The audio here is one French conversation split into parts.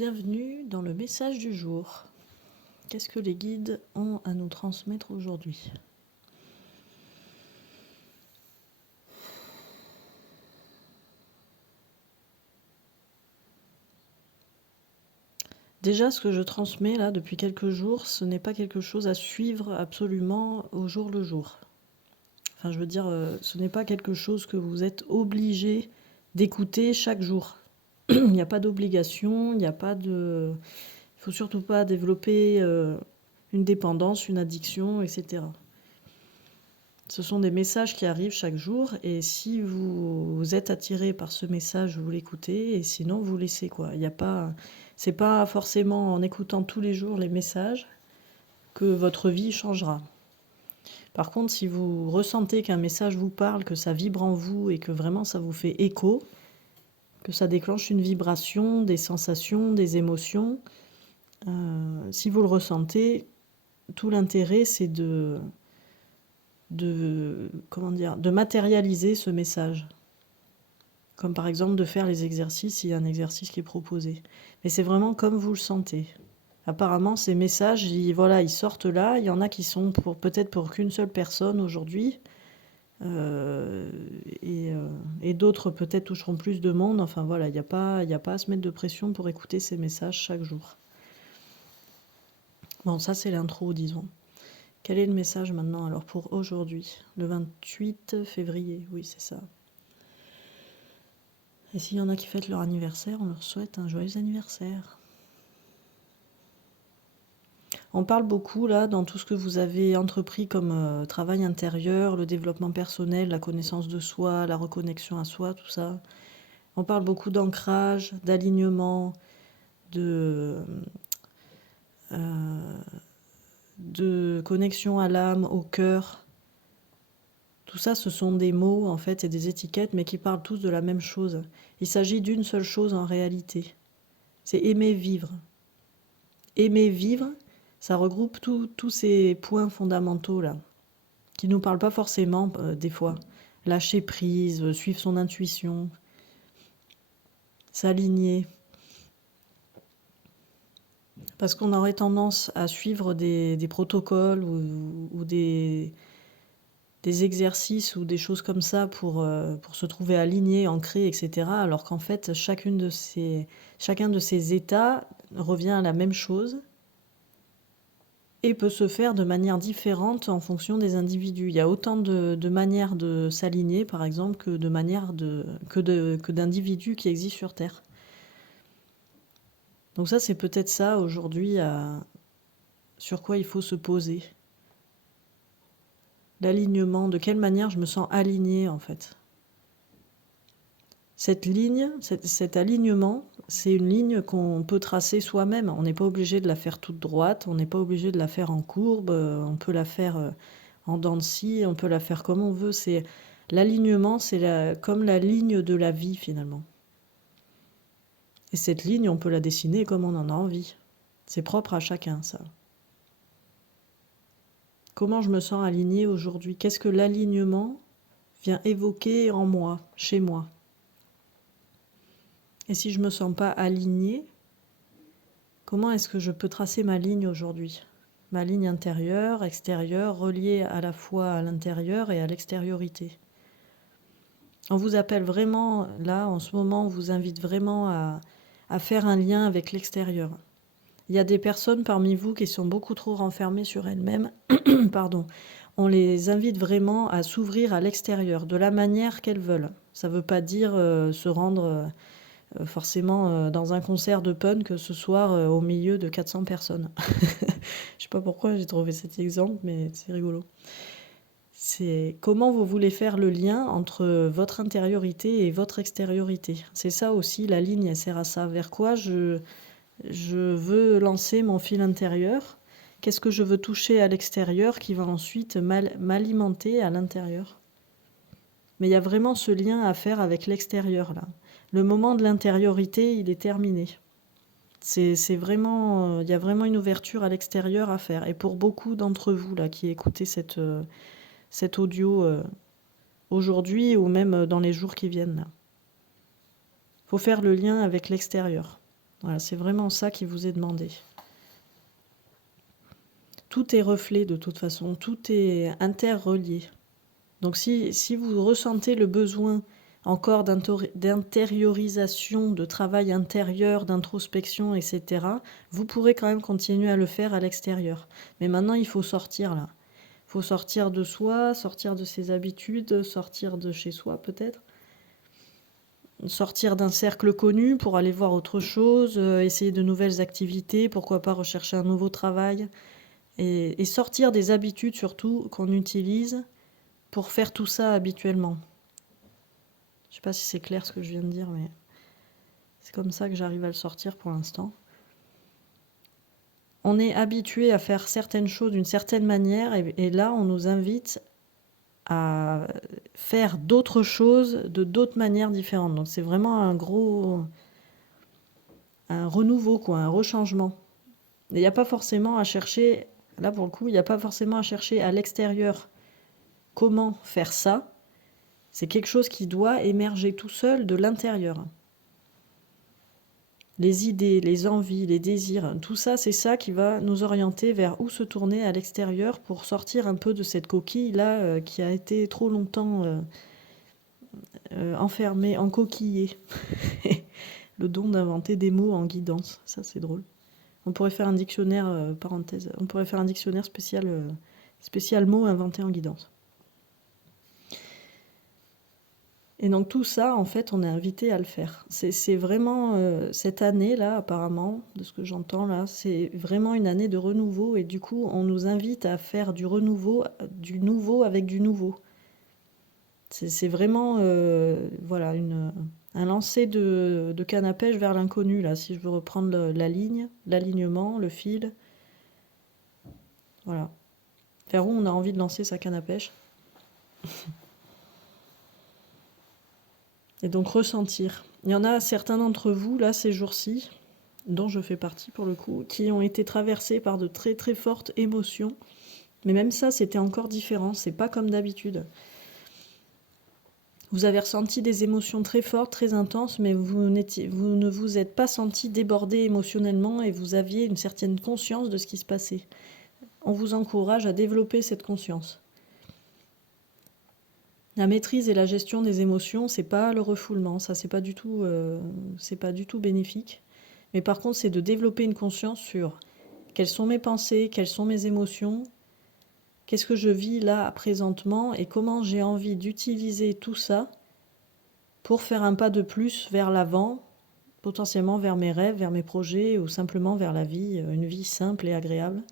Bienvenue dans le message du jour. Qu'est-ce que les guides ont à nous transmettre aujourd'hui? Déjà, ce que je transmets là depuis quelques jours, ce n'est pas quelque chose à suivre absolument au jour le jour. Enfin, je veux dire, ce n'est pas quelque chose que vous êtes obligé d'écouter chaque jour. Il n'y a pas d'obligation, il n'y a pas de... Il faut surtout pas développer une dépendance, une addiction, etc. Ce sont des messages qui arrivent chaque jour et si vous êtes attiré par ce message, vous l'écoutez et sinon vous laissez quoi. Il y a pas, c'est pas forcément en écoutant tous les jours les messages que votre vie changera. Par contre, si vous ressentez qu'un message vous parle, que ça vibre en vous et que vraiment ça vous fait écho, que ça déclenche une vibration, des sensations, des émotions, si vous le ressentez, tout l'intérêt c'est de matérialiser ce message. Comme par exemple de faire les exercices, s'il y a un exercice qui est proposé. Mais c'est vraiment comme vous le sentez. Apparemment, ces messages, ils sortent là. Il y en a qui sont peut-être pour qu'une seule personne aujourd'hui. Et d'autres peut-être toucheront plus de monde. Enfin voilà, il n'y a pas à se mettre de pression pour écouter ces messages chaque jour. Bon, ça c'est l'intro, disons. Quel est le message maintenant alors pour aujourd'hui, le 28 février? Oui, c'est ça. Et s'il y en a qui fêtent leur anniversaire, on leur souhaite un joyeux anniversaire. On parle beaucoup là dans tout ce que vous avez entrepris comme travail intérieur, le développement personnel, la connaissance de soi, la reconnexion à soi, tout ça. On parle beaucoup d'ancrage, d'alignement, de connexion à l'âme, au cœur. Tout ça, ce sont des mots en fait et des étiquettes, mais qui parlent tous de la même chose. Il s'agit d'une seule chose en réalité. C'est aimer vivre. Aimer vivre, ça regroupe tous ces points fondamentaux là, qui nous parlent pas forcément des fois. Lâcher prise, suivre son intuition, s'aligner. Parce qu'on aurait tendance à suivre des protocoles ou des exercices ou des choses comme ça pour se trouver aligné, ancré, etc. Alors qu'en fait, chacun de ces états revient à la même chose et peut se faire de manière différente en fonction des individus. Il y a autant de manières de s'aligner, par exemple, que d'individus qui existent sur Terre. Donc ça, c'est peut-être ça aujourd'hui sur quoi il faut se poser. L'alignement, de quelle manière je me sens alignée en fait. Cette ligne, cet alignement, c'est une ligne qu'on peut tracer soi-même. On n'est pas obligé de la faire toute droite, on n'est pas obligé de la faire en courbe, on peut la faire en dents de scie, on peut la faire comme on veut. L'alignement, c'est comme la ligne de la vie finalement. Et cette ligne, on peut la dessiner comme on en a envie. C'est propre à chacun ça. Comment je me sens alignée aujourd'hui? Qu'est-ce que l'alignement vient évoquer en moi, chez moi? Et si je ne me sens pas alignée, comment est-ce que je peux tracer ma ligne aujourd'hui? Ma ligne intérieure, extérieure, reliée à la fois à l'intérieur et à l'extériorité. On vous appelle vraiment, là, en ce moment, on vous invite vraiment à faire un lien avec l'extérieur. Il y a des personnes parmi vous qui sont beaucoup trop renfermées sur elles-mêmes. Pardon. On les invite vraiment à s'ouvrir à l'extérieur, de la manière qu'elles veulent. Ça ne veut pas dire se rendre... forcément dans un concert de punk ce soir au milieu de 400 personnes. Je sais pas pourquoi j'ai trouvé cet exemple, mais c'est rigolo. C'est comment vous voulez faire le lien entre votre intériorité et votre extériorité. C'est ça aussi, la ligne, elle sert à ça. Vers quoi je veux lancer mon fil intérieur? Qu'est-ce que je veux toucher à l'extérieur qui va ensuite m'alimenter à l'intérieur? Mais il y a vraiment ce lien à faire avec l'extérieur là. Le moment de l'intériorité, il est terminé. C'est vraiment, il y a vraiment une ouverture à l'extérieur à faire. Et pour beaucoup d'entre vous là qui écoutez cet audio aujourd'hui ou même dans les jours qui viennent là, faut faire le lien avec l'extérieur. Voilà, c'est vraiment ça qui vous est demandé. Tout est reflet de toute façon, tout est interrelié. Donc si vous ressentez le besoin encore d'intériorisation, de travail intérieur, d'introspection, etc., vous pourrez quand même continuer à le faire à l'extérieur. Mais maintenant, il faut sortir là. Il faut sortir de soi, sortir de ses habitudes, sortir de chez soi peut-être. Sortir d'un cercle connu pour aller voir autre chose, essayer de nouvelles activités, pourquoi pas rechercher un nouveau travail. Et sortir des habitudes surtout qu'on utilise pour faire tout ça habituellement. Je sais pas si c'est clair ce que je viens de dire, mais c'est comme ça que j'arrive à le sortir pour l'instant. On est habitué à faire certaines choses d'une certaine manière, et là, on nous invite à faire d'autres choses de d'autres manières différentes. Donc c'est vraiment un renouveau, quoi, un rechangement. Il n'y a pas forcément à chercher, là pour le coup, il n'y a pas forcément à chercher à l'extérieur comment faire ça. C'est quelque chose qui doit émerger tout seul de l'intérieur. Les idées, les envies, les désirs, tout ça, c'est ça qui va nous orienter vers où se tourner à l'extérieur pour sortir un peu de cette coquille-là qui a été trop longtemps enfermée, encoquillée. Le don d'inventer des mots en guidance, ça c'est drôle. On pourrait faire un dictionnaire, parenthèse, on pourrait faire un dictionnaire spécial mots inventés en guidance. Et donc tout ça, en fait, on est invité à le faire. C'est vraiment, cette année-là, apparemment, de ce que j'entends là, c'est vraiment une année de renouveau. Et du coup, on nous invite à faire du renouveau, du nouveau avec du nouveau. C'est vraiment, voilà, un lancer de canne à pêche vers l'inconnu, là, si je veux reprendre la ligne, l'alignement, le fil. Voilà. Vers où on a envie de lancer sa canne à pêche. Et donc ressentir. Il y en a certains d'entre vous, là, ces jours-ci, dont je fais partie pour le coup, qui ont été traversés par de très très fortes émotions. Mais même ça, c'était encore différent, c'est pas comme d'habitude. Vous avez ressenti des émotions très fortes, très intenses, mais vous ne vous êtes pas senti débordé émotionnellement et vous aviez une certaine conscience de ce qui se passait. On vous encourage à développer cette conscience. La maîtrise et la gestion des émotions, c'est pas le refoulement, ça c'est pas du tout bénéfique. Mais par contre, c'est de développer une conscience sur quelles sont mes pensées, quelles sont mes émotions, qu'est-ce que je vis là présentement et comment j'ai envie d'utiliser tout ça pour faire un pas de plus vers l'avant, potentiellement vers mes rêves, vers mes projets ou simplement vers la vie, une vie simple et agréable.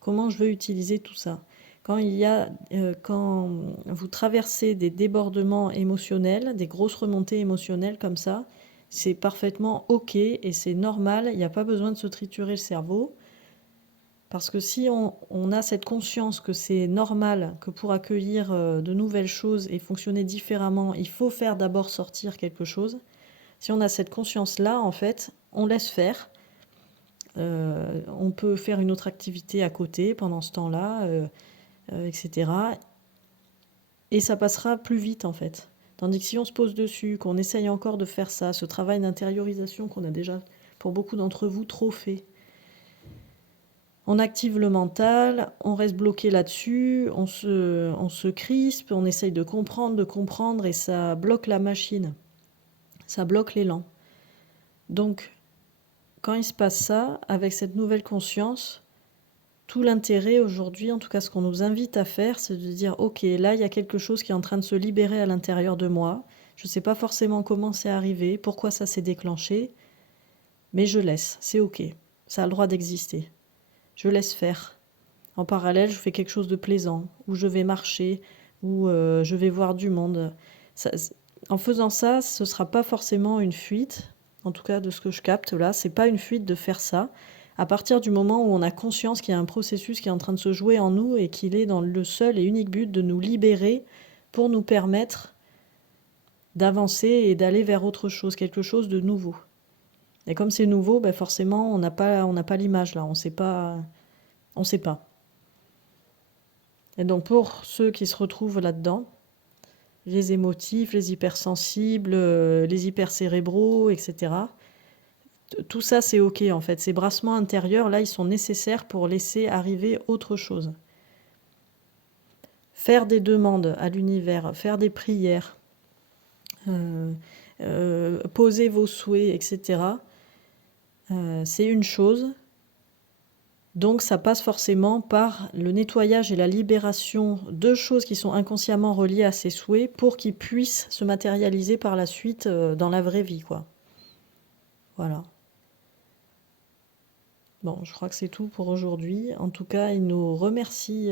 Comment je veux utiliser tout ça? Quand vous traversez des débordements émotionnels, des grosses remontées émotionnelles comme ça, c'est parfaitement OK et c'est normal, il n'y a pas besoin de se triturer le cerveau. Parce que si on a cette conscience que c'est normal, que pour accueillir de nouvelles choses et fonctionner différemment, il faut faire d'abord sortir quelque chose, si on a cette conscience-là, en fait, on laisse faire. On peut faire une autre activité à côté pendant ce temps-là, etc. Et ça passera plus vite, en fait. Tandis que si on se pose dessus, qu'on essaye encore de faire ça, ce travail d'intériorisation qu'on a déjà, pour beaucoup d'entre vous, trop fait, on active le mental, on reste bloqué là-dessus, on se crispe, on essaye de comprendre, et ça bloque la machine. Ça bloque l'élan. Donc, quand il se passe ça, avec cette nouvelle conscience, tout l'intérêt aujourd'hui, en tout cas ce qu'on nous invite à faire, c'est de dire « Ok, là, il y a quelque chose qui est en train de se libérer à l'intérieur de moi. Je ne sais pas forcément comment c'est arrivé, pourquoi ça s'est déclenché, mais je laisse, c'est ok. Ça a le droit d'exister. Je laisse faire. En parallèle, je fais quelque chose de plaisant, ou je vais marcher, ou je vais voir du monde. En faisant ça, ce ne sera pas forcément une fuite, en tout cas de ce que je capte là, c'est pas une fuite de faire ça. À partir du moment où on a conscience qu'il y a un processus qui est en train de se jouer en nous et qu'il est dans le seul et unique but de nous libérer pour nous permettre d'avancer et d'aller vers autre chose, quelque chose de nouveau. Et comme c'est nouveau, ben forcément, on n'a pas l'image là, on sait pas. Et donc pour ceux qui se retrouvent là-dedans, les émotifs, les hypersensibles, les hypercérébraux, etc., Tout ça, c'est OK, en fait. Ces brassements intérieurs, là, ils sont nécessaires pour laisser arriver autre chose. Faire des demandes à l'univers, faire des prières, euh, poser vos souhaits, etc. C'est une chose. Donc ça passe forcément par le nettoyage et la libération de choses qui sont inconsciemment reliées à ces souhaits pour qu'ils puissent se matérialiser par la suite dans la vraie vie, quoi. Voilà. Bon, je crois que c'est tout pour aujourd'hui. En tout cas, il nous remercie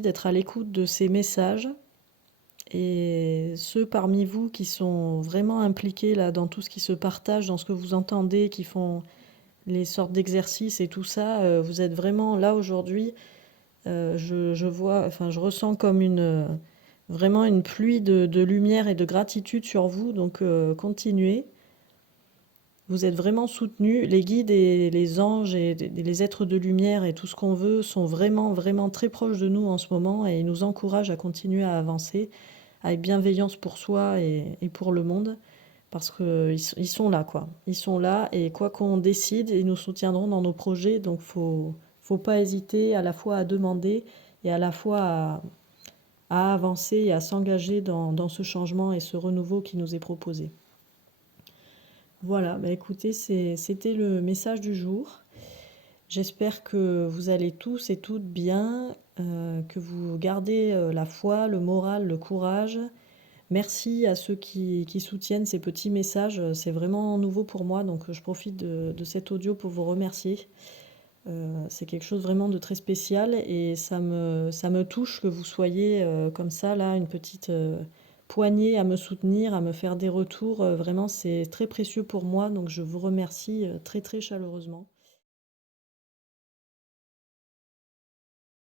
d'être à l'écoute de ces messages. Et ceux parmi vous qui sont vraiment impliqués là dans tout ce qui se partage, dans ce que vous entendez, qui font les sortes d'exercices et tout ça, vous êtes vraiment là aujourd'hui. Je vois, enfin, je ressens comme vraiment une pluie de lumière et de gratitude sur vous. Donc, continuez. Vous êtes vraiment soutenus. Les guides et les anges et les êtres de lumière et tout ce qu'on veut sont vraiment, vraiment très proches de nous en ce moment et ils nous encouragent à continuer à avancer avec bienveillance pour soi et pour le monde. Parce qu'ils sont là, quoi. Ils sont là et quoi qu'on décide, ils nous soutiendront dans nos projets. Donc, faut pas hésiter à la fois à demander et à la fois à avancer et à s'engager dans ce changement et ce renouveau qui nous est proposé. Voilà, bah écoutez, c'était le message du jour. J'espère que vous allez tous et toutes bien, que vous gardez la foi, le moral, le courage. Merci à ceux qui soutiennent ces petits messages. C'est vraiment nouveau pour moi, donc je profite de cet audio pour vous remercier. C'est quelque chose vraiment de très spécial et ça me touche que vous soyez comme ça, là, une petite poignée à me soutenir, à me faire des retours. Vraiment, c'est très précieux pour moi, donc je vous remercie très très chaleureusement.